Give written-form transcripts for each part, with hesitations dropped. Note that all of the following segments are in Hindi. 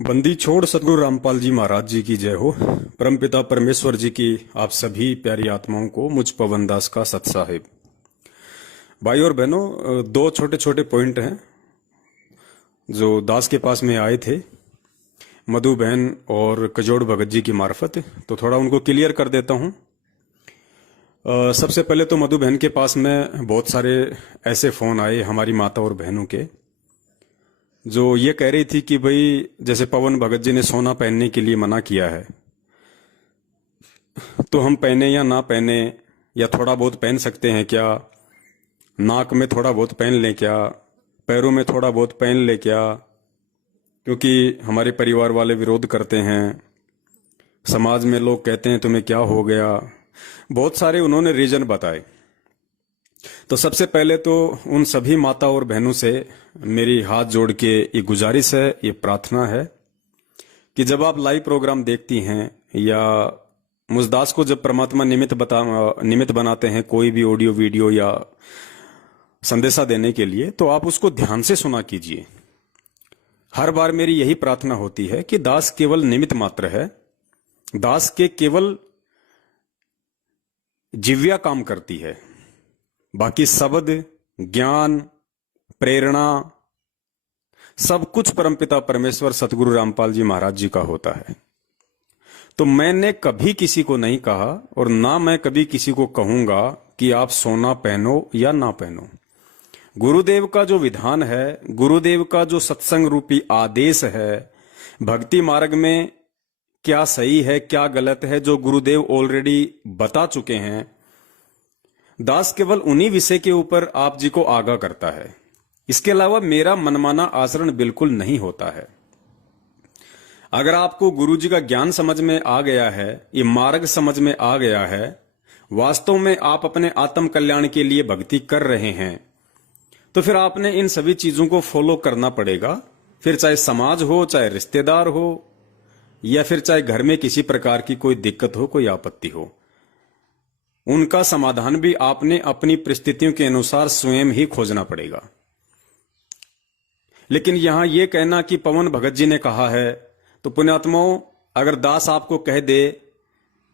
बंदी छोड़ सतगुरु रामपाल जी महाराज जी की जय हो। परमपिता परमेश्वर जी की आप सभी प्यारी आत्माओं को मुझ पवन दास का सत साहिब। भाई और बहनों, दो छोटे छोटे पॉइंट हैं जो दास के पास में आए थे मधु बहन और कजोड़ भगत जी की मार्फत, तो थोड़ा उनको क्लियर कर देता हूं। सबसे पहले तो मधु बहन के पास में बहुत सारे ऐसे फोन आए हमारी माता और बहनों के, जो ये कह रही थी कि भाई जैसे पवन भगत जी ने सोना पहनने के लिए मना किया है, तो हम पहने या ना पहने, या थोड़ा बहुत पहन सकते हैं क्या, नाक में थोड़ा बहुत पहन लें क्या, पैरों में थोड़ा बहुत पहन ले क्या, क्योंकि हमारे परिवार वाले विरोध करते हैं, समाज में लोग कहते हैं तुम्हें क्या हो गया। बहुत सारे उन्होंने रीजन बताए। तो सबसे पहले तो उन सभी माता और बहनों से मेरी हाथ जोड़ के ये गुजारिश है, ये प्रार्थना है कि जब आप लाइव प्रोग्राम देखती हैं या मुझदास को जब परमात्मा निमित्त बनाते हैं कोई भी ऑडियो वीडियो या संदेशा देने के लिए, तो आप उसको ध्यान से सुना कीजिए। हर बार मेरी यही प्रार्थना होती है कि दास केवल निमित्त मात्र है, दास के केवल जिव्या काम करती है, बाकी शब्द, ज्ञान, प्रेरणा सब कुछ परमपिता परमेश्वर सतगुरु रामपाल जी महाराज जी का होता है। तो मैंने कभी किसी को नहीं कहा और ना मैं कभी किसी को कहूंगा कि आप सोना पहनो या ना पहनो। गुरुदेव का जो विधान है, गुरुदेव का जो सत्संग रूपी आदेश है, भक्ति मार्ग में क्या सही है क्या गलत है, जो गुरुदेव ऑलरेडी बता चुके हैं, दास केवल उन्हीं विषय के ऊपर आप जी को आगाह करता है। इसके अलावा मेरा मनमाना आचरण बिल्कुल नहीं होता है। अगर आपको गुरु जी का ज्ञान समझ में आ गया है, ये मार्ग समझ में आ गया है, वास्तव में आप अपने आत्म कल्याण के लिए भक्ति कर रहे हैं, तो फिर आपने इन सभी चीजों को फॉलो करना पड़ेगा। फिर चाहे समाज हो, चाहे रिश्तेदार हो, या फिर चाहे घर में किसी प्रकार की कोई दिक्कत हो, कोई आपत्ति हो, उनका समाधान भी आपने अपनी परिस्थितियों के अनुसार स्वयं ही खोजना पड़ेगा। लेकिन यहां यह कहना कि पवन भगत जी ने कहा है, तो पुण्यात्माओं, अगर दास आपको कह दे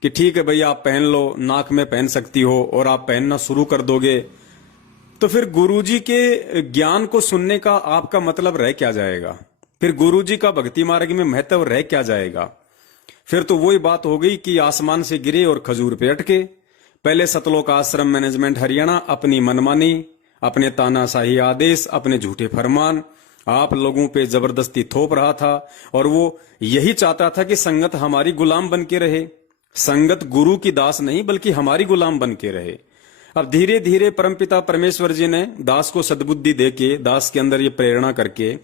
कि ठीक है भाई आप पहन लो, नाक में पहन सकती हो, और आप पहनना शुरू कर दोगे, तो फिर गुरुजी के ज्ञान को सुनने का आपका मतलब रह क्या जाएगा? फिर गुरुजी का भक्ति मार्ग में महत्व रह क्या जाएगा? फिर तो वही बात हो गई कि आसमान से गिरे और खजूर पे अटके। पहले सतलोक आश्रम मैनेजमेंट हरियाणा अपनी मनमानी, अपने तानाशाही आदेश, अपने झूठे फरमान आप लोगों पे जबरदस्ती थोप रहा था, और वो यही चाहता था कि संगत हमारी गुलाम बन के रहे। संगत गुरु की दास नहीं बल्कि हमारी गुलाम बन के रहे। अब धीरे धीरे परमपिता परमेश्वर जी ने दास को सद्बुद्धि देके, दास के अंदर ये प्रेरणा करके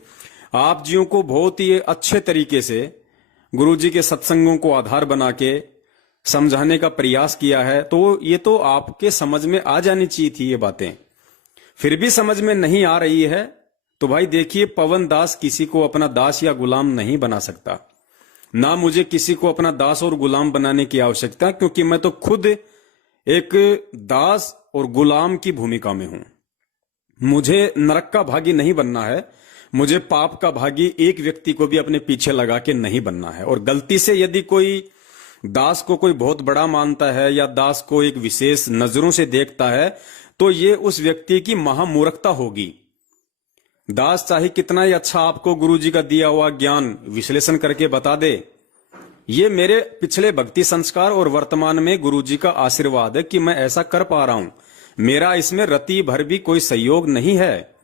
आप जियों को बहुत ही अच्छे तरीके से गुरु जी के सत्संगों को आधार बना के समझाने का प्रयास किया है। तो ये तो आपके समझ में आ जानी चाहिए थी ये बातें। फिर भी समझ में नहीं आ रही है तो भाई देखिए, पवन दास किसी को अपना दास या गुलाम नहीं बना सकता, ना मुझे किसी को अपना दास और गुलाम बनाने की आवश्यकता, क्योंकि मैं तो खुद एक दास और गुलाम की भूमिका में हूं। मुझे नरक का भागी नहीं बनना है, मुझे पाप का भागी एक व्यक्ति को भी अपने पीछे लगा के नहीं बनना है। और गलती से यदि कोई दास को कोई बहुत बड़ा मानता है या दास को एक विशेष नजरों से देखता है, तो ये उस व्यक्ति की महामूर्खता होगी। दास चाहे कितना ही अच्छा आपको गुरुजी का दिया हुआ ज्ञान विश्लेषण करके बता दे, ये मेरे पिछले भक्ति संस्कार और वर्तमान में गुरुजी का आशीर्वाद है कि मैं ऐसा कर पा रहा हूं। मेरा इसमें रति भर भी कोई सहयोग नहीं है।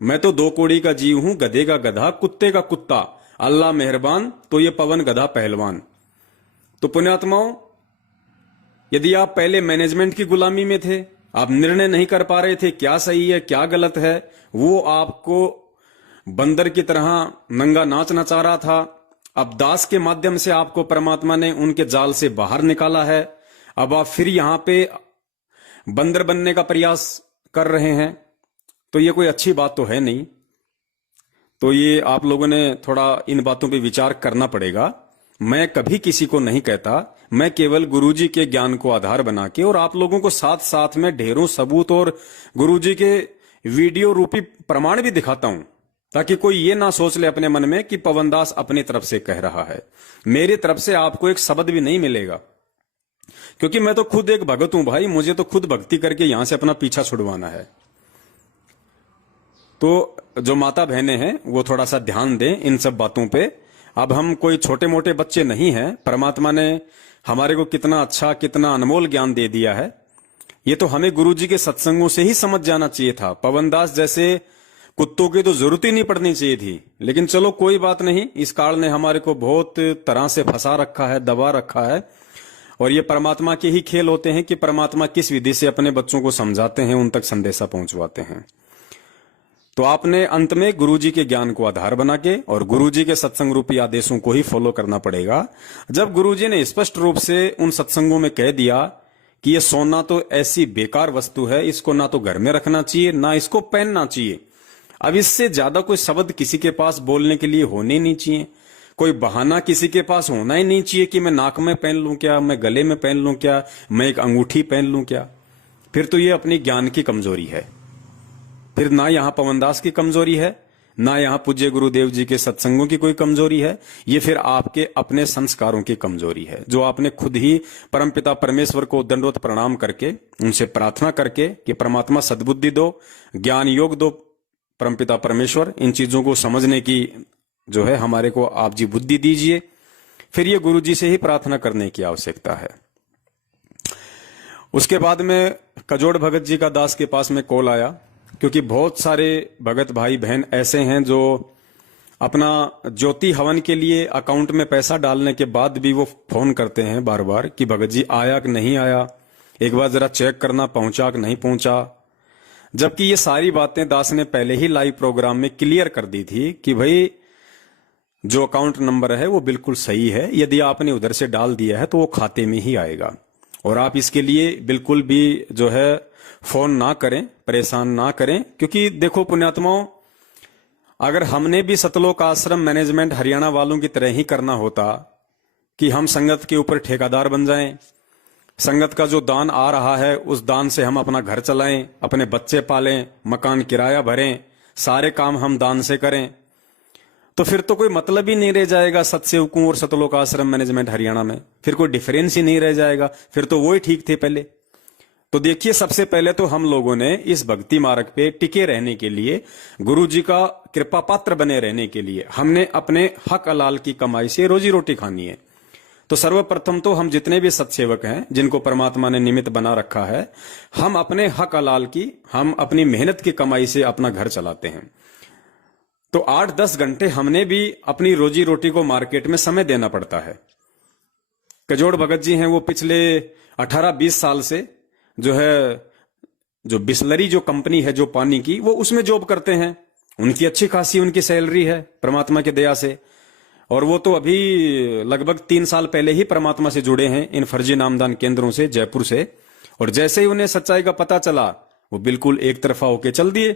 मैं तो दो कोड़ी का जीव हूं, गधे का गधा, कुत्ते का कुत्ता। अल्लाह मेहरबान, तो ये पवन गधा पहलवान। तो पुण्यात्माओं, यदि आप पहले मैनेजमेंट की गुलामी में थे, आप निर्णय नहीं कर पा रहे थे क्या सही है क्या गलत है, वो आपको बंदर की तरह नंगा नाच नचा रहा था। अब दास के माध्यम से आपको परमात्मा ने उनके जाल से बाहर निकाला है। अब आप फिर यहां पे बंदर बनने का प्रयास कर रहे हैं, तो ये कोई अच्छी बात तो है नहीं। तो ये आप लोगों ने थोड़ा इन बातों पे विचार करना पड़ेगा। मैं कभी किसी को नहीं कहता, मैं केवल गुरुजी के ज्ञान को आधार बना के और आप लोगों को साथ साथ में ढेरों सबूत और गुरुजी के वीडियो रूपी प्रमाण भी दिखाता हूं ताकि कोई ये ना सोच ले अपने मन में कि पवनदास अपनी तरफ से कह रहा है। मेरी तरफ से आपको एक शब्द भी नहीं मिलेगा, क्योंकि मैं तो खुद एक भगत हूं भाई, मुझे तो खुद भक्ति करके यहां से अपना पीछा छुड़वाना है। तो जो माता बहनें हैं वो थोड़ा सा ध्यान दें इन सब बातों पे। अब हम कोई छोटे मोटे बच्चे नहीं हैं, परमात्मा ने हमारे को कितना अच्छा कितना अनमोल ज्ञान दे दिया है। ये तो हमें गुरुजी के सत्संगों से ही समझ जाना चाहिए था। पवनदास जैसे कुत्तों की तो जरूरत ही नहीं पड़नी चाहिए थी, लेकिन चलो कोई बात नहीं, इस काल ने हमारे को बहुत तरह से फंसा रखा है, दबा रखा है। और ये परमात्मा के ही खेल होते हैं कि परमात्मा किस विधि से अपने बच्चों को समझाते हैं, उन तक संदेशा पहुंचवाते हैं। तो आपने अंत में गुरुजी के ज्ञान को आधार बना के और गुरुजी के सत्संग रूपी आदेशों को ही फॉलो करना पड़ेगा। जब गुरुजी ने स्पष्ट रूप से उन सत्संगों में कह दिया कि ये सोना तो ऐसी बेकार वस्तु है, इसको ना तो घर में रखना चाहिए ना इसको पहनना चाहिए, अब इससे ज्यादा कोई शब्द किसी के पास बोलने के लिए होने ही नहीं चाहिए, कोई बहाना किसी के पास होना ही नहीं चाहिए कि मैं नाक में पहन लूं क्या, मैं गले में पहन लूं क्या, मैं एक अंगूठी पहन लूं क्या। फिर तो ये अपनी ज्ञान की कमजोरी है। फिर ना यहां पवनदास की कमजोरी है, ना यहां पूज्य गुरुदेव जी के सत्संगों की कोई कमजोरी है, ये फिर आपके अपने संस्कारों की कमजोरी है, जो आपने खुद ही परमपिता परमेश्वर को दंडवत प्रणाम करके उनसे प्रार्थना करके कि परमात्मा सद्बुद्धि दो, ज्ञान योग दो, परमपिता परमेश्वर इन चीजों को समझने की जो है हमारे को आप जी बुद्धि दीजिए। फिर ये गुरु जी से ही प्रार्थना करने की आवश्यकता है। उसके बाद में कजोड़ भगत जी का दास के पास में कॉल आया, क्योंकि बहुत सारे भगत भाई बहन ऐसे हैं जो अपना ज्योति हवन के लिए अकाउंट में पैसा डालने के बाद भी वो फोन करते हैं बार बार कि भगत जी आया कि नहीं आया, एक बार जरा चेक करना पहुंचा कि नहीं पहुंचा। जबकि ये सारी बातें दास ने पहले ही लाइव प्रोग्राम में क्लियर कर दी थी कि भाई जो अकाउंट नंबर है वो बिल्कुल सही है, यदि आपने उधर से डाल दिया है तो वो खाते में ही आएगा, और आप इसके लिए बिल्कुल भी जो है फोन ना करें, परेशान ना करें। क्योंकि देखो पुण्यात्माओं, अगर हमने भी सतलोक आश्रम मैनेजमेंट हरियाणा वालों की तरह ही करना होता कि हम संगत के ऊपर ठेकेदार बन जाएं, संगत का जो दान आ रहा है उस दान से हम अपना घर चलाएं, अपने बच्चे पालें, मकान किराया भरें, सारे काम हम दान से करें, तो फिर तो कोई मतलब ही नहीं रह जाएगा सतसेवकों और सतलोक आश्रम मैनेजमेंट हरियाणा में, फिर कोई डिफरेंस ही नहीं रह जाएगा, फिर तो वो ही ठीक थे पहले। तो देखिए, सबसे पहले तो हम लोगों ने इस भक्ति मार्ग पे टिके रहने के लिए, गुरु जी का कृपा पात्र बने रहने के लिए हमने अपने हक हलाल की कमाई से रोजी रोटी खानी है। तो सर्वप्रथम तो हम जितने भी सत्सेवक हैं जिनको परमात्मा ने निमित्त बना रखा है, हम अपने हक हलाल की, हम अपनी मेहनत की कमाई से अपना घर चलाते हैं। तो 8-10 घंटे हमने भी अपनी रोजी रोटी को मार्केट में समय देना पड़ता है। कजोड़ भगत जी हैं, वो पिछले 18-20 साल से जो है जो बिस्लरी जो कंपनी है जो पानी की, वो उसमें जॉब करते हैं। उनकी अच्छी खासी उनकी सैलरी है परमात्मा की दया से, और वो तो अभी लगभग 3 साल पहले ही परमात्मा से जुड़े हैं इन फर्जी नामदान केंद्रों से, जयपुर से। और जैसे ही उन्हें सच्चाई का पता चला वो बिल्कुल एक तरफा होके चल दिए।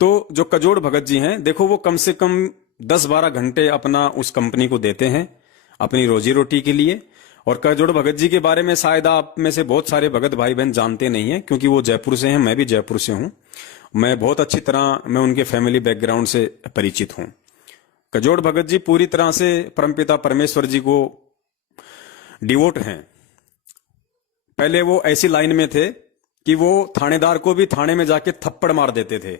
तो जो कजोड़ भगत जी हैं, देखो वो कम से कम 10-12 घंटे अपना उस कंपनी को देते हैं अपनी रोजी रोटी के लिए। और कजोड़ भगत जी के बारे में शायद आप में से बहुत सारे भगत भाई बहन जानते नहीं हैं, क्योंकि वो जयपुर से हैं, मैं भी जयपुर से हूं। मैं बहुत अच्छी तरह मैं उनके फैमिली बैकग्राउंड से परिचित हूं। कजोड़ भगत जी पूरी तरह से परमपिता परमेश्वर जी को डिवोट हैं। पहले वो ऐसी लाइन में थे कि वो थानेदार को भी थाने में जाके थप्पड़ मार देते थे।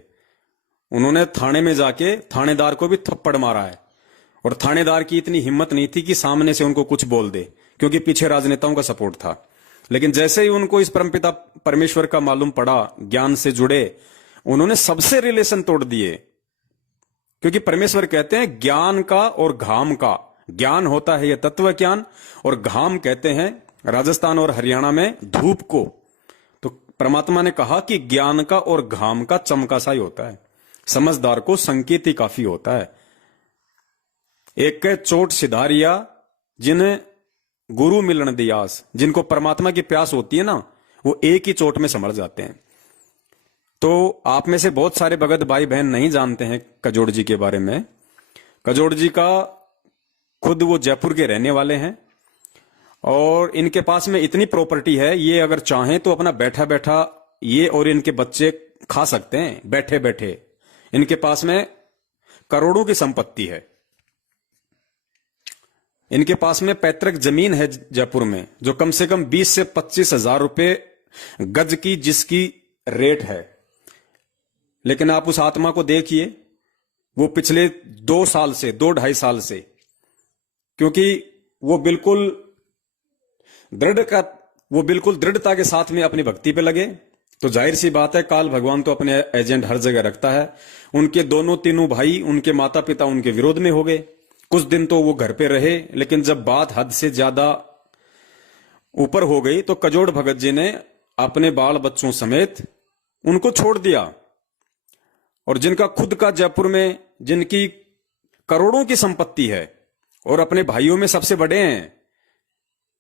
उन्होंने थाने में जाके थानेदार को भी थप्पड़ मारा है, और थानेदार की इतनी हिम्मत नहीं थी कि सामने से उनको कुछ बोल दे, क्योंकि पीछे राजनेताओं का सपोर्ट था। लेकिन जैसे ही उनको इस परमपिता परमेश्वर का मालूम पड़ा, ज्ञान से जुड़े, उन्होंने सबसे रिलेशन तोड़ दिए। क्योंकि परमेश्वर कहते हैं ज्ञान का और घाम का, ज्ञान होता है यह तत्व ज्ञान, और घाम कहते हैं राजस्थान और हरियाणा में धूप को। तो परमात्मा ने कहा कि ज्ञान का और घाम का चमका सा ही होता है, समझदार को संकेत ही काफी होता है। एक के चोट सिधारिया जिन्हें गुरु मिलन दियास, जिनको परमात्मा की प्यास होती है ना, वो एक ही चोट में समझ जाते हैं। तो आप में से बहुत सारे भगत भाई बहन नहीं जानते हैं कजोड़ जी के बारे में। कजोड़ जी का खुद वो जयपुर के रहने वाले हैं, और इनके पास में इतनी प्रॉपर्टी है, ये अगर चाहें तो अपना बैठा बैठा ये और इनके बच्चे खा सकते हैं बैठे बैठे। इनके पास में करोड़ों की संपत्ति है। इनके पास में पैतृक जमीन है जयपुर में, जो कम से कम 20 से 25 हजार रुपए गज की जिसकी रेट है। लेकिन आप उस आत्मा को देखिए, वो पिछले 2-2.5 साल से, क्योंकि वो बिल्कुल दृढ़ता के साथ में अपनी भक्ति पे लगे, तो जाहिर सी बात है काल भगवान तो अपने एजेंट हर जगह रखता है। उनके तीनों भाई, उनके माता पिता उनके विरोध में हो गए। कुछ दिन तो वो घर पे रहे, लेकिन जब बात हद से ज्यादा ऊपर हो गई तो कजोड़ भगत जी ने अपने बाल बच्चों समेत उनको छोड़ दिया। और जिनका खुद का जयपुर में, जिनकी करोड़ों की संपत्ति है और अपने भाइयों में सबसे बड़े हैं,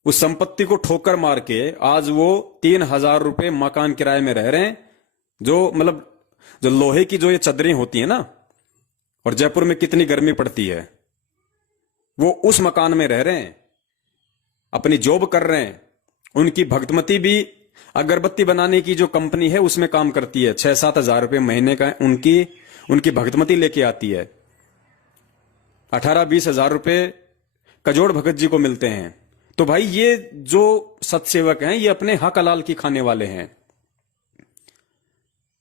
उस संपत्ति को ठोकर मार के आज वो 3,000 रुपए मकान किराए में रह रहे हैं। जो लोहे की जो ये चदरें होती है ना, और जयपुर में कितनी गर्मी पड़ती है, वो उस मकान में रह रहे हैं, अपनी जॉब कर रहे हैं। उनकी भक्तमती भी अगरबत्ती बनाने की जो कंपनी है उसमें काम करती है। 6-7 हजार रुपए महीने का उनकी भक्तमती लेके आती है। 18-20 हजार रुपए कजोड़ भगत जी को मिलते हैं। तो भाई ये जो सत्सेवक हैं, ये अपने हक हलाल की खाने वाले हैं।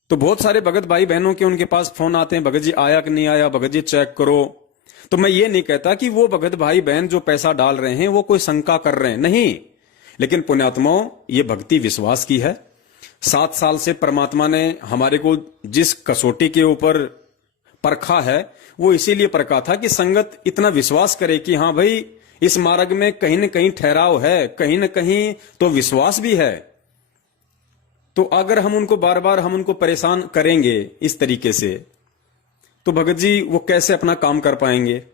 तो बहुत सारे भगत भाई बहनों के उनके पास फोन आते हैं, भगत जी आया कि नहीं आया, भगत जी चेक करो। तो मैं ये नहीं कहता कि वो भगत भाई बहन जो पैसा डाल रहे हैं वो कोई शंका कर रहे हैं, नहीं। लेकिन पुण्यात्माओं, ये भक्ति विश्वास की है। 7 साल से परमात्मा ने हमारे को जिस कसौटी के ऊपर परखा है, वो इसीलिए परखा था कि संगत इतना विश्वास करे कि हाँ भाई, इस मार्ग में कहीं न कहीं ठहराव है, कहीं न कहीं तो विश्वास भी है। तो अगर हम उनको बार बार परेशान करेंगे इस तरीके से, तो भगत जी वो कैसे अपना काम कर पाएंगे।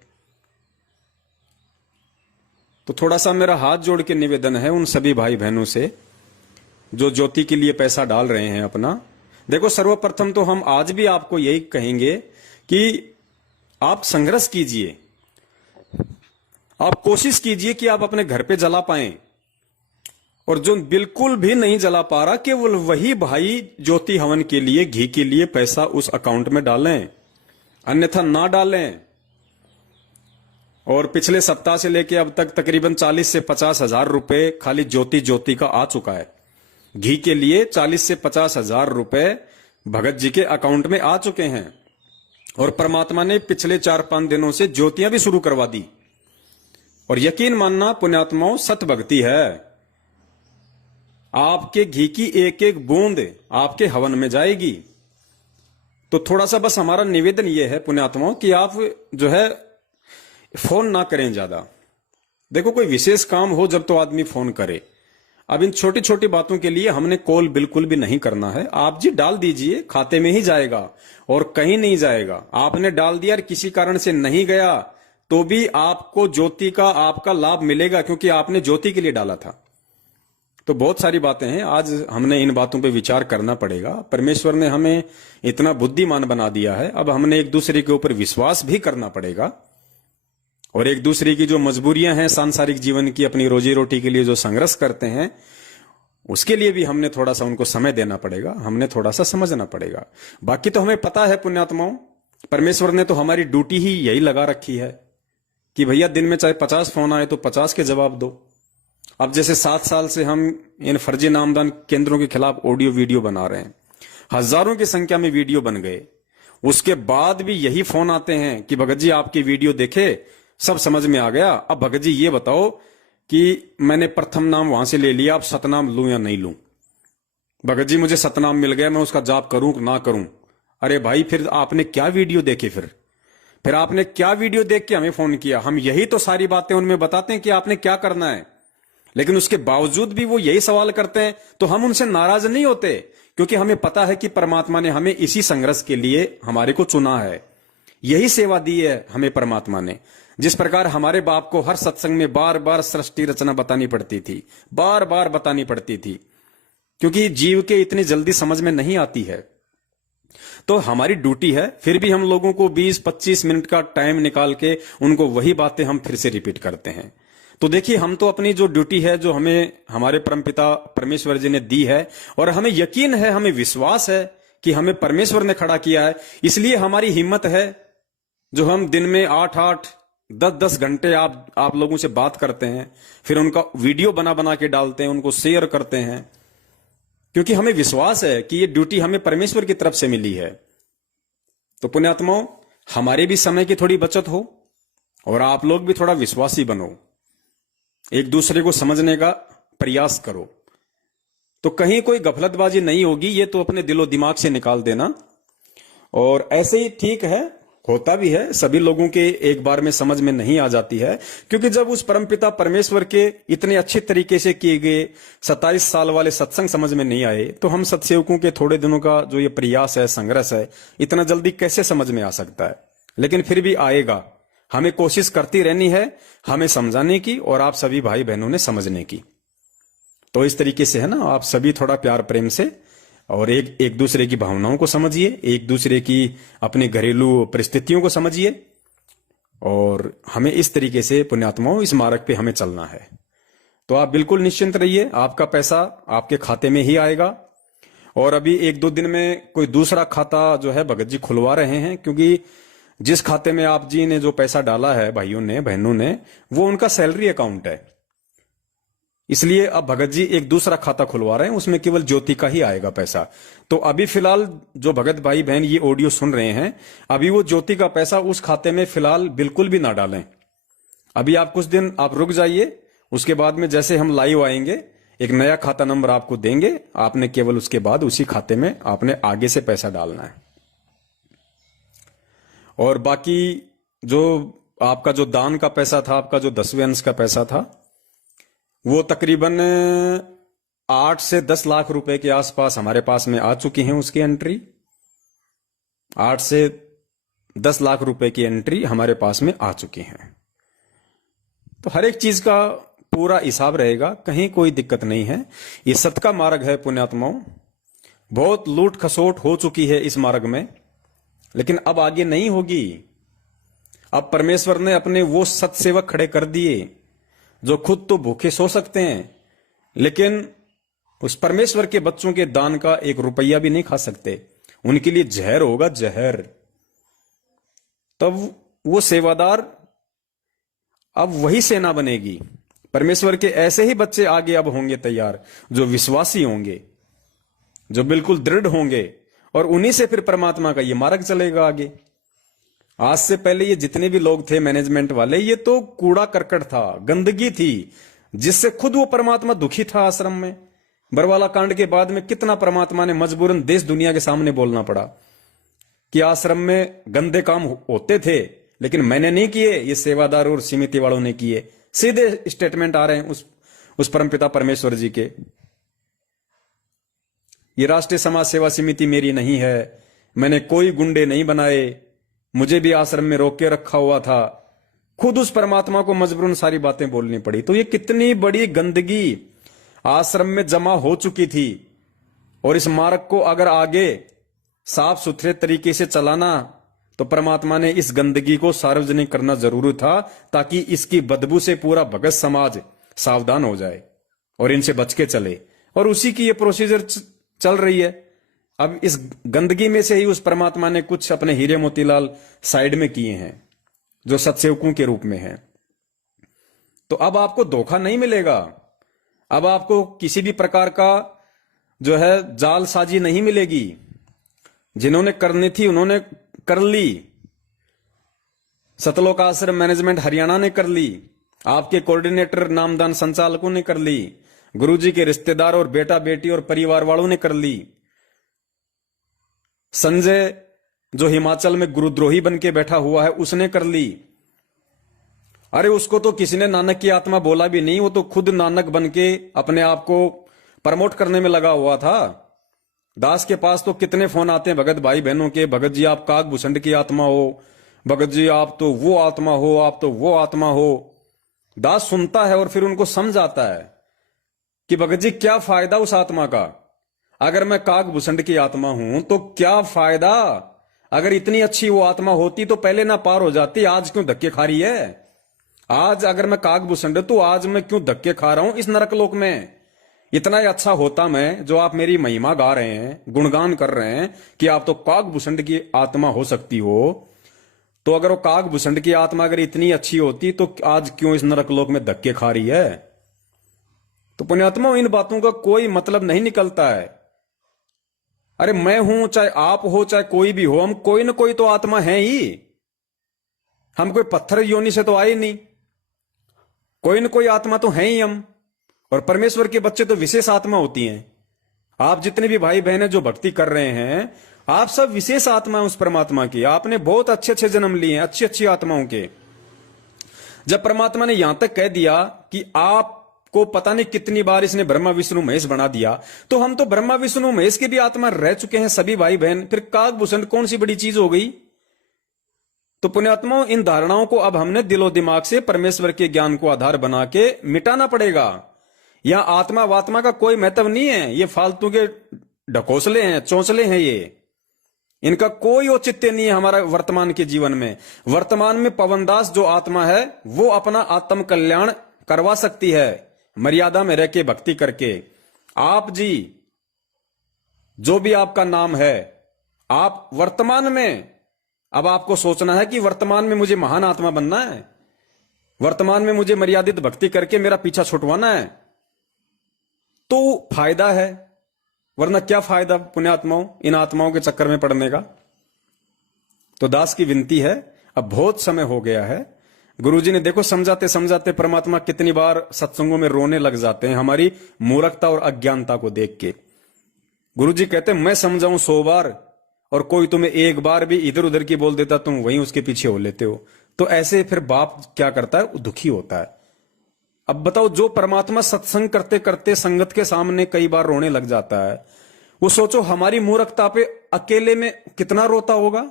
तो थोड़ा सा मेरा हाथ जोड़ के निवेदन है उन सभी भाई बहनों से जो ज्योति के लिए पैसा डाल रहे हैं अपना। देखो, सर्वप्रथम तो हम आज भी आपको यही कहेंगे कि आप संघर्ष कीजिए, आप कोशिश कीजिए कि आप अपने घर पे जला पाएं। और जो बिल्कुल भी नहीं जला पा रहा, केवल वही भाई ज्योति हवन के लिए, घी के लिए पैसा उस अकाउंट में डालें, अन्यथा ना डालें। और पिछले सप्ताह से लेकर अब तक तकरीबन 40 से 50 हजार रुपए खाली ज्योति का आ चुका है। घी के लिए 40 से 50 हजार रुपए भगत जी के अकाउंट में आ चुके हैं। और परमात्मा ने पिछले 4-5 दिनों से ज्योतियां भी शुरू करवा दी। और यकीन मानना पुण्यात्माओं, सत भक्ति है। आपके घी की एक एक बूंद आपके हवन में जाएगी। तो थोड़ा सा बस हमारा निवेदन यह है पुण्यात्माओं कि आप जो है फोन ना करें ज्यादा। देखो, कोई विशेष काम हो जब तो आदमी फोन करे। अब इन छोटी छोटी बातों के लिए हमने कॉल बिल्कुल भी नहीं करना है। आप जी डाल दीजिए, खाते में ही जाएगा और कहीं नहीं जाएगा। आपने डाल दिया और किसी कारण से नहीं गया तो भी आपको ज्योति का आपका लाभ मिलेगा, क्योंकि आपने ज्योति के लिए डाला था। तो बहुत सारी बातें हैं, आज हमने इन बातों पे विचार करना पड़ेगा। परमेश्वर ने हमें इतना बुद्धिमान बना दिया है, अब हमने एक दूसरे के ऊपर विश्वास भी करना पड़ेगा। और एक दूसरे की जो मजबूरियां हैं सांसारिक जीवन की, अपनी रोजी रोटी के लिए जो संघर्ष करते हैं, उसके लिए भी हमने थोड़ा सा उनको समय देना पड़ेगा, हमने थोड़ा सा समझना पड़ेगा। बाकी तो हमें पता है पुण्यात्माओं, परमेश्वर ने तो हमारी ड्यूटी ही यही लगा रखी है कि भैया दिन में चाहे 50 फोन आए तो 50 के जवाब दो। अब जैसे 7 साल से हम इन फर्जी नामदान केंद्रों के खिलाफ ऑडियो वीडियो बना रहे हैं, हजारों की संख्या में वीडियो बन गए, उसके बाद भी यही फोन आते हैं कि भगत जी आपकी वीडियो देखे, सब समझ में आ गया। अब भगत जी ये बताओ कि मैंने प्रथम नाम वहां से ले लिया, अब सतनाम लूं या नहीं लूं। भगत जी मुझे सतनाम मिल गया, मैं उसका जाप करूं ना करूं। अरे भाई, फिर आपने क्या वीडियो देखे, फिर आपने क्या वीडियो देख के हमें फोन किया। हम यही तो सारी बातें उनमें बताते हैं कि आपने क्या करना है, लेकिन उसके बावजूद भी वो यही सवाल करते हैं। तो हम उनसे नाराज नहीं होते, क्योंकि हमें पता है कि परमात्मा ने हमें इसी संघर्ष के लिए हमारे को चुना है, यही सेवा दी है हमें परमात्मा ने। जिस प्रकार हमारे बाप को हर सत्संग में बार बार सृष्टि रचना बतानी पड़ती थी, बार बार बतानी पड़ती थी, क्योंकि जीव के इतनी जल्दी समझ में नहीं आती है। तो हमारी ड्यूटी है, फिर भी हम लोगों को 20-25 मिनट का टाइम निकाल के उनको वही बातें हम फिर से रिपीट करते हैं। तो देखिए, हम तो अपनी जो ड्यूटी है, जो हमें हमारे परमपिता परमेश्वर जी ने दी है, और हमें यकीन है, हमें विश्वास है कि हमें परमेश्वर ने खड़ा किया है। इसलिए हमारी हिम्मत है जो हम दिन में 8-8 10-10 घंटे आप लोगों से बात करते हैं, फिर उनका वीडियो बना बना के डालते हैं, उनको शेयर करते हैं, क्योंकि हमें विश्वास है कि ये ड्यूटी हमें परमेश्वर की तरफ से मिली है। तो पुण्यात्माओं, हमारे भी समय की थोड़ी बचत हो और आप लोग भी थोड़ा विश्वासी बनो, एक दूसरे को समझने का प्रयास करो। तो कहीं कोई गफलतबाजी नहीं होगी, ये तो अपने दिलो दिमाग से निकाल देना। और ऐसे ही ठीक है, होता भी है, सभी लोगों के एक बार में समझ में नहीं आ जाती है, क्योंकि जब उस परमपिता परमेश्वर के इतने अच्छे तरीके से किए गए 27 साल वाले सत्संग समझ में नहीं आए, तो हम सत्सेवकों के थोड़े दिनों का जो ये प्रयास है, संघर्ष है, इतना जल्दी कैसे समझ में आ सकता है। लेकिन फिर भी आएगा। हमें कोशिश करती रहनी है, हमें समझाने की और आप सभी भाई बहनों ने समझने की। तो इस तरीके से है ना, आप सभी थोड़ा प्यार प्रेम से और एक दूसरे की भावनाओं को समझिए, एक दूसरे की अपने घरेलू परिस्थितियों को समझिए, और हमें इस तरीके से पुण्यात्माओं इस मार्ग पे हमें चलना है। तो आप बिल्कुल निश्चिंत रहिए, आपका पैसा आपके खाते में ही आएगा। और अभी 1-2 दिन में कोई दूसरा खाता जो है भगत जी खुलवा रहे हैं, क्योंकि जिस खाते में आप जी ने जो पैसा डाला है भाइयों ने बहनों ने, वो उनका सैलरी अकाउंट है। इसलिए अब भगत जी एक दूसरा खाता खुलवा रहे हैं, उसमें केवल ज्योति का ही आएगा पैसा। तो अभी फिलहाल जो भगत भाई बहन ये ऑडियो सुन रहे हैं, अभी वो ज्योति का पैसा उस खाते में फिलहाल बिल्कुल भी ना डालें। अभी आप कुछ दिन आप रुक जाइए, उसके बाद में जैसे हम लाइव आएंगे एक नया खाता नंबर आपको देंगे, आपने केवल उसके बाद उसी खाते में आपने आगे से पैसा डालना है। और बाकी जो आपका जो दान का पैसा था, आपका जो 10वें अंश का पैसा था, वो तकरीबन 8 से 10 लाख रुपए के आसपास हमारे पास में आ चुकी हैं। उसकी एंट्री 8 से 10 लाख रुपए की एंट्री हमारे पास में आ चुकी हैं। तो हर एक चीज का पूरा हिसाब रहेगा, कहीं कोई दिक्कत नहीं है। ये सत का मार्ग है पुण्यात्माओं। बहुत लूट खसोट हो चुकी है इस मार्ग में, लेकिन अब आगे नहीं होगी। अब परमेश्वर ने अपने वो सत्सेवक खड़े कर दिए जो खुद तो भूखे सो सकते हैं, लेकिन उस परमेश्वर के बच्चों के दान का 1 रुपया भी नहीं खा सकते। उनके लिए जहर होगा, जहर। तब वो सेवादार, अब वही सेना बनेगी। परमेश्वर के ऐसे ही बच्चे आगे अब होंगे तैयार, जो विश्वासी होंगे, जो बिल्कुल दृढ़ होंगे, और उन्हीं से फिर परमात्मा का ये मार्ग चलेगा आगे। आज से पहले ये जितने भी लोग थे मैनेजमेंट वाले, ये तो कूड़ा करकट था, गंदगी थी, जिससे खुद वो परमात्मा दुखी था आश्रम में। बरवाला कांड के बाद में कितना परमात्मा ने मजबूरन देश दुनिया के सामने बोलना पड़ा कि आश्रम में गंदे काम होते थे, लेकिन मैंने नहीं किए, ये सेवादार और समिति वालों ने किए। सीधे स्टेटमेंट आ रहे हैं उस परमपिता परमेश्वर जी के। ये राष्ट्रीय समाज सेवा समिति मेरी नहीं है, मैंने कोई गुंडे नहीं बनाए, मुझे भी आश्रम में रोक के रखा हुआ था। खुद उस परमात्मा को मजबूरन सारी बातें बोलनी पड़ी। तो ये कितनी बड़ी गंदगी आश्रम में जमा हो चुकी थी, और इस मार्ग को अगर आगे साफ सुथरे तरीके से चलाना, तो परमात्मा ने इस गंदगी को सार्वजनिक करना जरूरी था, ताकि इसकी बदबू से पूरा भगत समाज सावधान हो जाए और इनसे बच के चले। और उसी की ये प्रोसीजर चल रही है। अब इस गंदगी में से ही उस परमात्मा ने कुछ अपने हीरे मोतीलाल साइड में किए हैं, जो सत्सेवकों के रूप में हैं। तो अब आपको धोखा नहीं मिलेगा, अब आपको किसी भी प्रकार का जो है जालसाजी नहीं मिलेगी। जिन्होंने करनी थी उन्होंने कर ली। सतलोक आश्रम मैनेजमेंट हरियाणा ने कर ली, आपके कोऑर्डिनेटर नामदान संचालकों ने कर ली, गुरुजी के रिश्तेदार और बेटा बेटी और परिवार वालों ने कर ली। संजय जो हिमाचल में गुरुद्रोही बन के बैठा हुआ है, उसने कर ली। अरे उसको तो किसी ने नानक की आत्मा बोला भी नहीं, वो तो खुद नानक बन के अपने आप को प्रमोट करने में लगा हुआ था। दास के पास तो कितने फोन आते हैं भगत भाई बहनों के, भगत जी आप काग भूषण की आत्मा हो, भगत जी आप तो वो आत्मा हो, आप तो वो आत्मा हो। दास सुनता है और फिर उनको समझ आता है कि भगत जी क्या फायदा उस आत्मा का। अगर मैं काग भूषण की आत्मा हूं तो क्या फायदा, अगर इतनी अच्छी वो आत्मा होती तो पहले ना पार हो जाती, आज क्यों धक्के खा रही है। आज अगर मैं काग भूषण तो आज मैं क्यों धक्के खा रहा हूं इस नरक लोक में। इतना ही अच्छा होता मैं, जो आप मेरी महिमा गा रहे हैं, गुणगान कर रहे हैं कि आप तो काकभूषण की आत्मा हो सकती हो। तो अगर वो काकभूषण की आत्मा अगर इतनी अच्छी होती तो आज क्यों इस नरकलोक में धक्के खा रही है? तो पुण्यात्मा, इन बातों का कोई मतलब नहीं निकलता है। अरे मैं हूं, चाहे आप हो, चाहे कोई भी हो, हम कोई ना कोई तो आत्मा है ही। हम कोई पत्थर योनि से तो आए नहीं, कोई ना कोई आत्मा तो है ही हम। और परमेश्वर के बच्चे तो विशेष आत्मा होती हैं। आप जितने भी भाई बहन जो भक्ति कर रहे हैं, आप सब विशेष आत्मा उस परमात्मा की। आपने बहुत अच्छे अच्छे जन्म लिए हैं, अच्छी अच्छी आत्माओं के। जब परमात्मा ने यहां तक कह दिया कि आपको पता नहीं कितनी बार इसने ब्रह्मा विष्णु महेश बना दिया, तो हम तो ब्रह्मा विष्णु महेश की भी आत्मा रह चुके हैं सभी भाई बहन। फिर काकभूषण कौन सी बड़ी चीज हो गई? तो पुण्यात्माओं, इन धारणाओं को अब हमने दिलो दिमाग से परमेश्वर के ज्ञान को आधार बना के मिटाना पड़ेगा। यहां आत्मा वात्मा का कोई महत्व नहीं है। ये फालतू के ढकोसले हैं, चौंचले हैं। ये इनका कोई औचित्य नहीं है हमारा वर्तमान के जीवन में। वर्तमान में पवनदास जो आत्मा है वो अपना आत्म कल्याण करवा सकती है, मर्यादा में रह के भक्ति करके। आप जी, जो भी आपका नाम है, आप वर्तमान में अब आपको सोचना है कि वर्तमान में मुझे महान आत्मा बनना है, वर्तमान में मुझे मर्यादित भक्ति करके मेरा पीछा छुटवाना है, तो फायदा है। वरना क्या फायदा पुण्यात्माओं इन आत्माओं के चक्कर में पड़ने का? तो दास की विनती है, अब बहुत समय हो गया है। गुरुजी ने देखो समझाते समझाते परमात्मा कितनी बार सत्संगों में रोने लग जाते हैं हमारी मूर्खता और अज्ञानता को देख के। गुरुजी कहते हैं मैं समझाऊं 100 बार और कोई तुम्हें एक बार भी इधर उधर की बोल देता, तुम वहीं उसके पीछे हो लेते हो। तो ऐसे फिर बाप क्या करता है? दुखी होता है। अब बताओ, जो परमात्मा सत्संग करते करते संगत के सामने कई बार रोने लग जाता है, वो सोचो हमारी मूर्खता पे अकेले में कितना रोता होगा।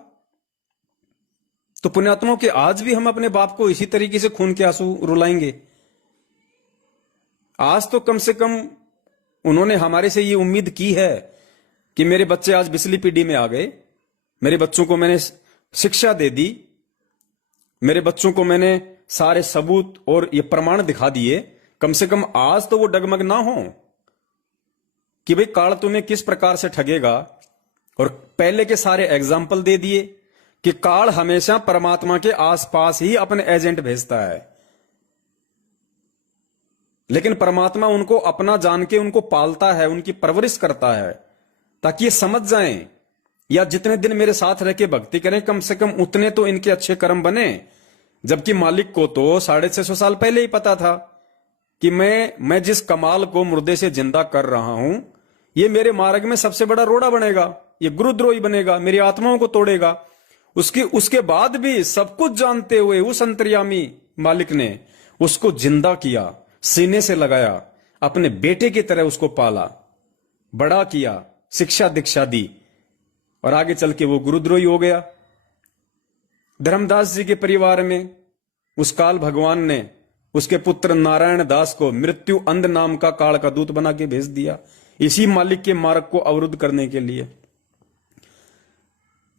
तो पुण्यात्माओं के आज भी हम अपने बाप को इसी तरीके से खून के आंसू रुलाएंगे? आज तो कम से कम उन्होंने हमारे से ये उम्मीद की है कि मेरे बच्चे आज बिजली पीढ़ी में आ गए, मेरे बच्चों को मैंने शिक्षा दे दी, मेरे बच्चों को मैंने सारे सबूत और ये प्रमाण दिखा दिए। कम से कम आज तो वो डगमग ना हो कि भाई काल तुम्हें किस प्रकार से ठगेगा। और पहले के सारे एग्जाम्पल दे दिए कि काल हमेशा परमात्मा के आसपास ही अपने एजेंट भेजता है, लेकिन परमात्मा उनको अपना जान के उनको पालता है, उनकी परवरिश करता है, ताकि ये समझ जाएं या जितने दिन मेरे साथ रह के भक्ति करें कम से कम उतने तो इनके अच्छे कर्म बने। जबकि मालिक को तो 650 साल पहले ही पता था कि मैं जिस कमाल को मुर्दे से जिंदा कर रहा हूं, ये मेरे मार्ग में सबसे बड़ा रोड़ा बनेगा, ये गुरुद्रोही बनेगा, मेरी आत्माओं को तोड़ेगा। उसके बाद भी सब कुछ जानते हुए उस अंतर्यामी मालिक ने उसको जिंदा किया, सीने से लगाया, अपने बेटे की तरह उसको पाला, बड़ा किया, शिक्षा दीक्षा दी, और आगे चल के वो गुरुद्रोही हो गया। धर्मदास जी के परिवार में उस काल भगवान ने उसके पुत्र नारायण दास को मृत्यु अंध नाम का काल का दूत बना के भेज दिया, इसी मालिक के मार्ग को अवरुद्ध करने के लिए।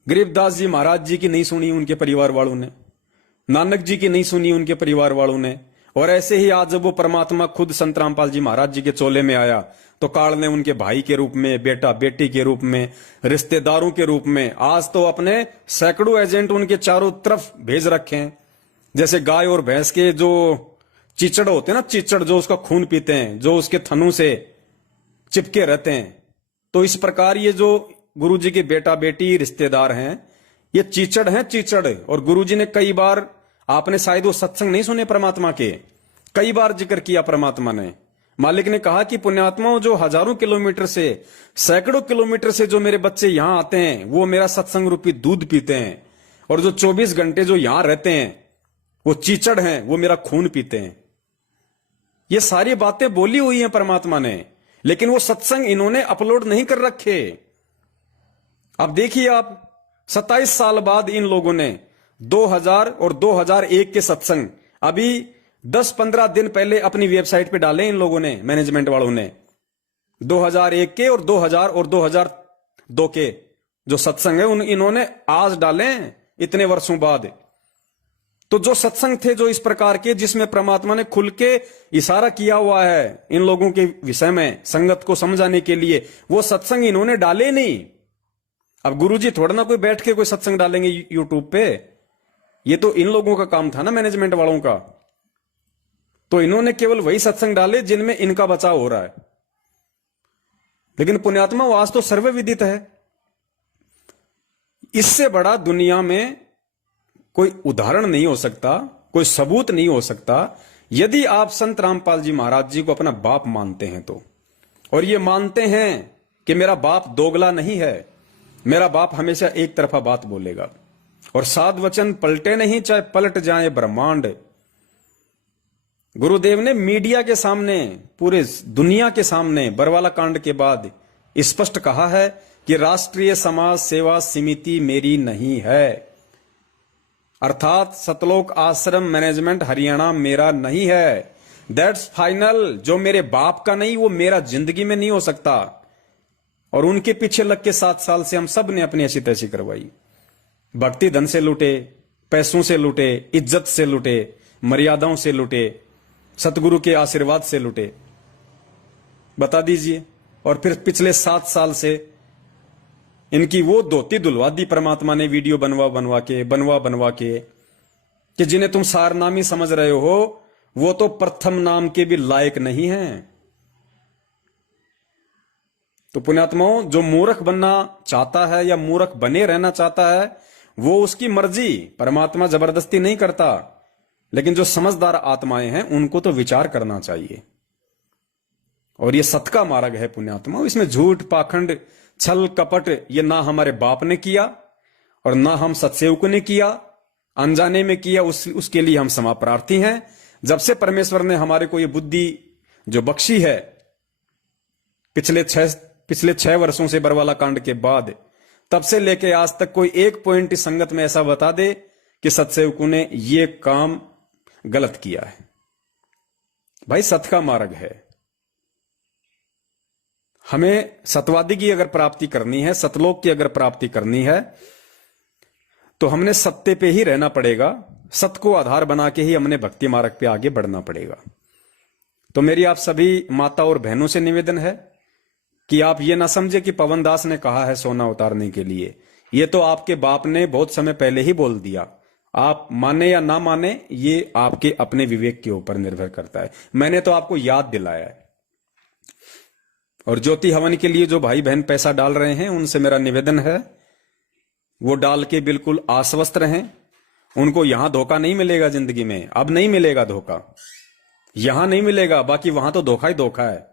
गरीबदास जी महाराज जी की नहीं सुनी उनके परिवार वालों ने, नानक जी की नहीं सुनी उनके परिवार वालों ने, और ऐसे ही आज जब वो परमात्मा खुद संत रामपाल जी महाराज जी के चोले में आया तो काल ने उनके भाई के रूप में, बेटा बेटी के रूप में, रिश्तेदारों के रूप में आज तो अपने सैकड़ों एजेंट उनके चारों तरफ भेज रखे हैं। जैसे गाय और भैंस के जो चिचड़ होते हैं ना, चिचड़ जो उसका खून पीते हैं, जो उसके थनों से चिपके रहते हैं, तो इस प्रकार ये जो गुरुजी के बेटा बेटी रिश्तेदार हैं, ये चीचड़ हैं, चीचड़। और गुरुजी ने कई बार, आपने शायद वो सत्संग नहीं सुने परमात्मा के, कई बार जिक्र किया परमात्मा ने। मालिक ने कहा कि पुण्यात्माओं, जो हजारों किलोमीटर से, सैकड़ों किलोमीटर से जो मेरे बच्चे यहां आते हैं वो मेरा सत्संग रूपी दूध पीते हैं, और जो 24 घंटे जो यहां रहते हैं वो चीचड़ हैं, वो मेरा खून पीते हैं। ये सारी बातें बोली हुई हैं परमात्मा ने, लेकिन वो सत्संग इन्होंने अपलोड नहीं कर रखे। अब देखिए आप, 27 साल बाद इन लोगों ने 2000 और 2001 के सत्संग अभी 10-15 दिन पहले अपनी वेबसाइट पे डाले इन लोगों ने, मैनेजमेंट वालों ने। 2001 के और 2000 और 2002 के जो सत्संग है इन्होंने आज डाले इतने वर्षों बाद। तो जो सत्संग थे जो इस प्रकार के, जिसमें परमात्मा ने खुल के इशारा किया हुआ है इन लोगों के विषय में संगत को समझाने के लिए, वो सत्संग इन्होंने डाले नहीं। अब गुरुजी थोड़ा ना कोई बैठ के कोई सत्संग डालेंगे यूट्यूब पे, ये तो इन लोगों का काम था ना, मैनेजमेंट वालों का। तो इन्होंने केवल वही सत्संग डाले जिनमें इनका बचाव हो रहा है। लेकिन पुण्यात्मा वास तो सर्वविदित है, इससे बड़ा दुनिया में कोई उदाहरण नहीं हो सकता, कोई सबूत नहीं हो सकता, यदि आप संत रामपाल जी महाराज जी को अपना बाप मानते हैं तो, और ये मानते हैं कि मेरा बाप दोगला नहीं है, मेरा बाप हमेशा एक तरफा बात बोलेगा और साध वचन पलटे नहीं, चाहे पलट जाए ब्रह्मांड। गुरुदेव ने मीडिया के सामने, पूरे दुनिया के सामने बरवाला कांड के बाद स्पष्ट कहा है कि राष्ट्रीय समाज सेवा समिति मेरी नहीं है, अर्थात सतलोक आश्रम मैनेजमेंट हरियाणा मेरा नहीं है। That's final. जो मेरे बाप का नहीं वो मेरा जिंदगी में नहीं हो सकता। और उनके पीछे लग के 7 साल से हम सब ने अपनी ऐसी तैसी करवाई, भक्ति धन से लूटे, पैसों से लूटे, इज्जत से लूटे, मर्यादाओं से लूटे, सतगुरु के आशीर्वाद से लूटे, बता दीजिए। और फिर पिछले 7 साल से इनकी वो धोती दुलवा दी परमात्मा ने, वीडियो बनवा बनवा के कि जिन्हें तुम सारनामी समझ रहे हो वो तो प्रथम नाम के भी लायक नहीं हैं। तो पुण्यात्माओं, जो मूर्ख बनना चाहता है या मूर्ख बने रहना चाहता है वो उसकी मर्जी, परमात्मा जबरदस्ती नहीं करता। लेकिन जो समझदार आत्माएं हैं उनको तो विचार करना चाहिए। और ये सत का मार्ग है पुण्यात्मा, इसमें झूठ पाखंड छल कपट ये ना हमारे बाप ने किया और ना हम सत्सेवक ने किया, अनजाने में किया, उसके लिए हम क्षमा प्रार्थी हैं। जब से परमेश्वर ने हमारे को ये बुद्धि जो बख्शी है पिछले 6 वर्षों से बरवाला कांड के बाद, तब से लेके आज तक कोई एक पॉइंट इस संगत में ऐसा बता दे कि सत्सेवकों ने ये काम गलत किया है। भाई सत का मार्ग है, हमें सतवादी की अगर प्राप्ति करनी है, सतलोक की अगर प्राप्ति करनी है तो हमने सत्य पे ही रहना पड़ेगा, सत को आधार बना के ही हमने भक्ति मार्ग पे आगे बढ़ना पड़ेगा। तो मेरी आप सभी माता और बहनों से निवेदन है कि आप ये ना समझे कि पवन दास ने कहा है सोना उतारने के लिए, ये तो आपके बाप ने बहुत समय पहले ही बोल दिया। आप माने या ना माने ये आपके अपने विवेक के ऊपर निर्भर करता है। मैंने तो आपको याद दिलाया है। और ज्योति हवन के लिए जो भाई बहन पैसा डाल रहे हैं उनसे मेरा निवेदन है वो डाल के बिल्कुल आश्वस्त रहें। उनको यहां धोखा नहीं मिलेगा जिंदगी में, अब नहीं मिलेगा धोखा, यहां नहीं मिलेगा। बाकी वहां तो धोखा ही धोखा है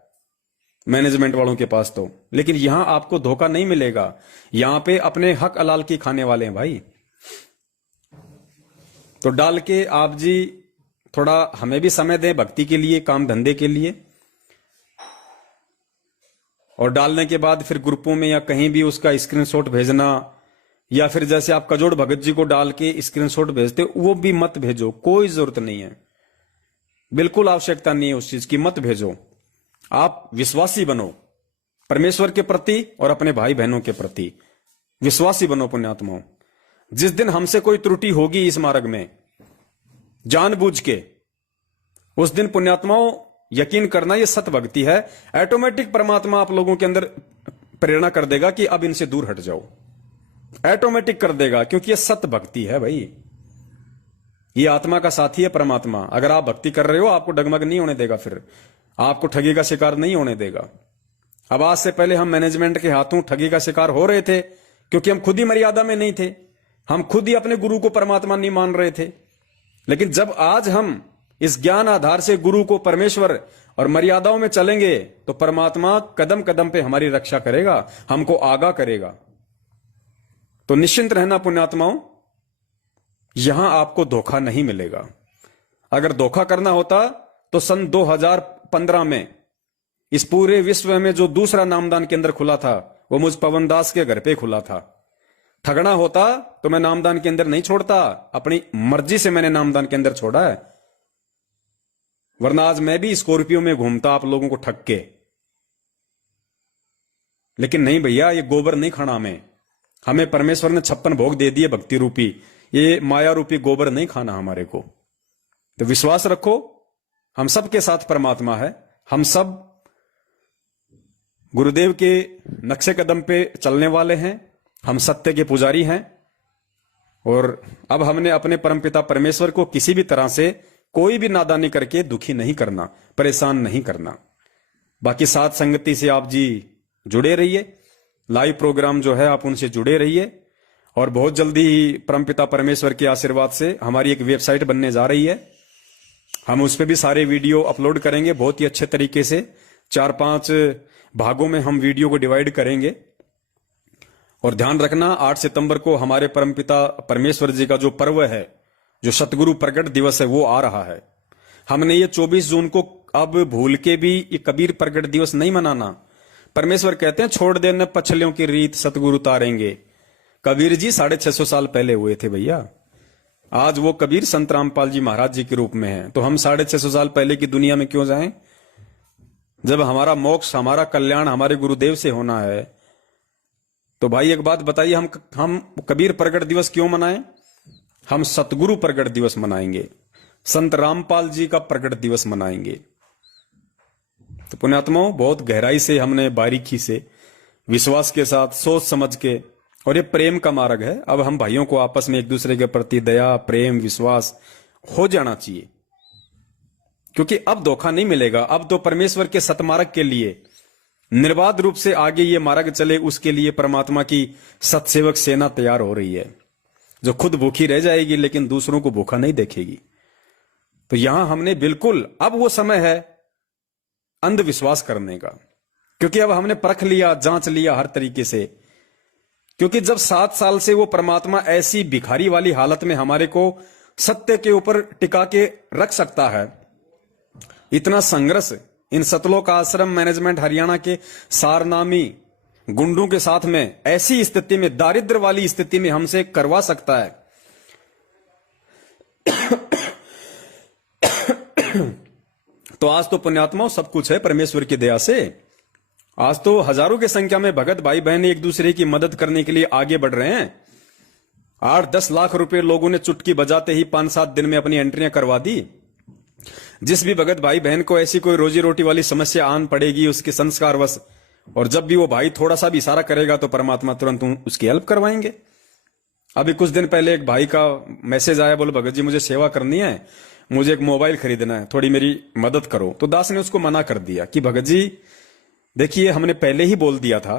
मैनेजमेंट वालों के पास तो, लेकिन यहां आपको धोखा नहीं मिलेगा। यहां पे अपने हक हलाल की खाने वाले हैं भाई। तो डाल के आप जी थोड़ा हमें भी समय दें भक्ति के लिए, काम धंधे के लिए, और डालने के बाद फिर ग्रुपों में या कहीं भी उसका स्क्रीनशॉट भेजना, या फिर जैसे आप कजोड़ भगत जी को डाल के स्क्रीनशॉट भेजते वो भी मत भेजो, कोई जरूरत नहीं है, बिल्कुल आवश्यकता नहीं है उस चीज की, मत भेजो। आप विश्वासी बनो परमेश्वर के प्रति और अपने भाई बहनों के प्रति, विश्वासी बनो पुण्यात्माओं। जिस दिन हमसे कोई त्रुटि होगी इस मार्ग में जानबूझ के, उस दिन पुण्यात्माओं यकीन करना ये सत भक्ति है, ऑटोमेटिक परमात्मा आप लोगों के अंदर प्रेरणा कर देगा कि अब इनसे दूर हट जाओ, ऑटोमेटिक कर देगा, क्योंकि ये सत भक्ति है भाई। ये आत्मा का साथी है परमात्मा। अगर आप भक्ति कर रहे हो आपको डगमग नहीं होने देगा, फिर आपको ठगी का शिकार नहीं होने देगा। अब आज से पहले हम मैनेजमेंट के हाथों ठगी का शिकार हो रहे थे क्योंकि हम खुद ही मर्यादा में नहीं थे, हम खुद ही अपने गुरु को परमात्मा नहीं मान रहे थे। लेकिन जब आज हम इस ज्ञान आधार से गुरु को परमेश्वर और मर्यादाओं में चलेंगे तो परमात्मा कदम कदम पे हमारी रक्षा करेगा, हमको आगाह करेगा। तो निश्चिंत रहना पुण्यात्माओं, यहां आपको धोखा नहीं मिलेगा। अगर धोखा करना होता तो सन 2015 में इस पूरे विश्व में जो दूसरा नामदान केंद्र खुला था वो मुझ पवन दास के घर पे खुला था। ठगना होता तो मैं नामदान केंद्र नहीं छोड़ता, अपनी मर्जी से मैंने नामदान केंद्र छोड़ा है, वरना आज मैं भी स्कॉर्पियो में घूमता आप लोगों को ठग के। लेकिन नहीं भैया, ये गोबर नहीं खाना हमें परमेश्वर ने 56 भोग दे दिए भक्ति रूपी, ये माया रूपी गोबर नहीं खाना हमारे को। तो विश्वास रखो, हम सब के साथ परमात्मा है, हम सब गुरुदेव के नक्शे कदम पे चलने वाले हैं, हम सत्य के पुजारी हैं। और अब हमने अपने परमपिता परमेश्वर को किसी भी तरह से कोई भी नादानी करके दुखी नहीं करना, परेशान नहीं करना। बाकी साथ संगति से आप जी जुड़े रहिए, लाइव प्रोग्राम जो है आप उनसे जुड़े रहिए। और बहुत जल्दी ही परमपिता परमेश्वर के आशीर्वाद से हमारी एक वेबसाइट बनने जा रही है, हम उस पर भी सारे वीडियो अपलोड करेंगे बहुत ही अच्छे तरीके से। 4-5 भागों में हम वीडियो को डिवाइड करेंगे। और ध्यान रखना, 8 सितंबर को हमारे परमपिता परमेश्वर जी का जो पर्व है, जो सतगुरु प्रगट दिवस है, वो आ रहा है। हमने ये 24 जून को अब भूल के भी ये कबीर प्रगट दिवस नहीं मनाना। परमेश्वर कहते हैं छोड़ देने पछलियों की रीत सतगुरु तारेंगे। कबीर जी 650 साल पहले हुए थे भैया। आज वो कबीर संत रामपाल जी महाराज जी के रूप में हैं, तो हम 650 साल पहले की दुनिया में क्यों जाएं? जब हमारा मोक्ष, हमारा कल्याण हमारे गुरुदेव से होना है, तो भाई एक बात बताइए, हम कबीर प्रगट दिवस क्यों मनाएं? हम सतगुरु प्रगट दिवस मनाएंगे, संत रामपाल जी का प्रगट दिवस मनाएंगे। तो पुण्यात्माओं, बहुत गहराई से हमने बारीकी से, विश्वास के साथ, सोच समझ के, और ये प्रेम का मार्ग है। अब हम भाइयों को आपस में एक दूसरे के प्रति दया, प्रेम, विश्वास हो जाना चाहिए, क्योंकि अब धोखा नहीं मिलेगा। अब तो परमेश्वर के सतमार्ग के लिए निर्बाध रूप से आगे ये मार्ग चले, उसके लिए परमात्मा की सतसेवक सेना तैयार हो रही है, जो खुद भूखी रह जाएगी लेकिन दूसरों को भूखा नहीं देखेगी। तो यहां हमने बिल्कुल, अब वो समय है अंधविश्वास करने का, क्योंकि अब हमने परख लिया, जांच लिया हर तरीके से। क्योंकि जब 7 साल से वो परमात्मा ऐसी भिखारी वाली हालत में हमारे को सत्य के ऊपर टिका के रख सकता है, इतना संघर्ष इन सतलोक आश्रम मैनेजमेंट हरियाणा के सारनामी गुंडों के साथ में, ऐसी स्थिति में, दारिद्र वाली स्थिति में हमसे करवा सकता है, तो आज तो पुण्यात्माओं सब कुछ है परमेश्वर की दया से। आज तो हजारों की संख्या में भगत भाई बहन एक दूसरे की मदद करने के लिए आगे बढ़ रहे हैं। 8-10 लाख रुपए लोगों ने चुटकी बजाते ही 5-7 दिन में अपनी एंट्रियां करवा दी। जिस भी भगत भाई बहन को ऐसी कोई रोजी रोटी वाली समस्या आन पड़ेगी उसके संस्कारवश, और जब भी वो भाई थोड़ा सा भी इशारा करेगा तो परमात्मा तुरंत उसकी हेल्प करवाएंगे। अभी कुछ दिन पहले एक भाई का मैसेज आया, बोले भगत जी मुझे सेवा करनी है, मुझे एक मोबाइल खरीदना है, थोड़ी मेरी मदद करो। तो दास ने उसको मना कर दिया कि भगत जी देखिए, हमने पहले ही बोल दिया था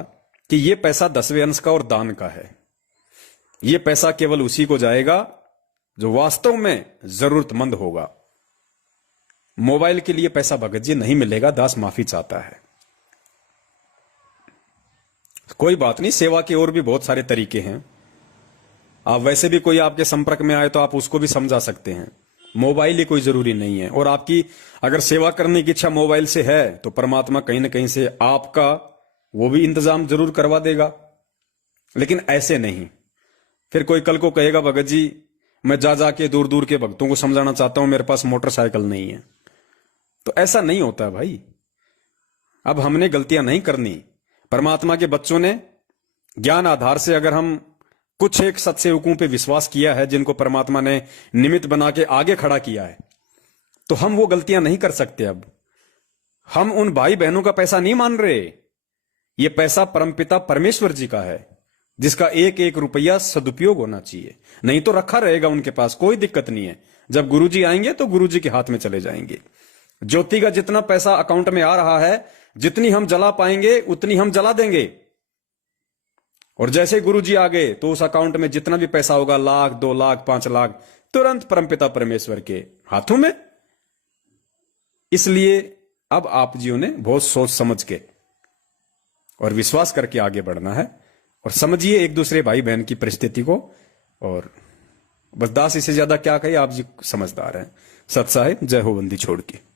कि ये पैसा 10वें अंश का और दान का है। ये पैसा केवल उसी को जाएगा जो वास्तव में जरूरतमंद होगा। मोबाइल के लिए पैसा भगत जी नहीं मिलेगा, दास माफी चाहता है। कोई बात नहीं, सेवा के और भी बहुत सारे तरीके हैं। आप वैसे भी कोई आपके संपर्क में आए तो आप उसको भी समझा सकते हैं, मोबाइल ही कोई जरूरी नहीं है। और आपकी अगर सेवा करने की इच्छा मोबाइल से है तो परमात्मा कहीं ना कहीं से आपका वो भी इंतजाम जरूर करवा देगा, लेकिन ऐसे नहीं। फिर कोई कल को कहेगा भगत जी मैं जा जाके दूर दूर के भक्तों को समझाना चाहता हूं, मेरे पास मोटरसाइकिल नहीं है। तो ऐसा नहीं होता है भाई। अब हमने गलतियां नहीं करनी। परमात्मा के बच्चों ने ज्ञान आधार से अगर हम कुछ एक सत्सेवकों पे विश्वास किया है, जिनको परमात्मा ने निमित्त बना के आगे खड़ा किया है, तो हम वो गलतियां नहीं कर सकते। अब हम उन भाई बहनों का पैसा नहीं मान रहे। ये पैसा परमपिता परमेश्वर जी का है, जिसका एक एक रुपया सदुपयोग होना चाहिए, नहीं तो रखा रहेगा उनके पास, कोई दिक्कत नहीं है। जब गुरुजी आएंगे तो गुरुजी के हाथ में चले जाएंगे। ज्योति का जितना पैसा अकाउंट में आ रहा है, जितनी हम जला पाएंगे उतनी हम जला देंगे। और जैसे गुरुजी आ गए तो उस अकाउंट में जितना भी पैसा होगा, 1 लाख, 2 लाख, 5 लाख, तुरंत परमपिता परमेश्वर के हाथों में। इसलिए अब आप जियों ने बहुत सोच समझ के और विश्वास करके आगे बढ़ना है, और समझिए एक दूसरे भाई बहन की परिस्थिति को। और बस दास इससे ज्यादा क्या कहे, आप जी समझदार हैं। सत साहिब, जय हो बंदी छोड़ के।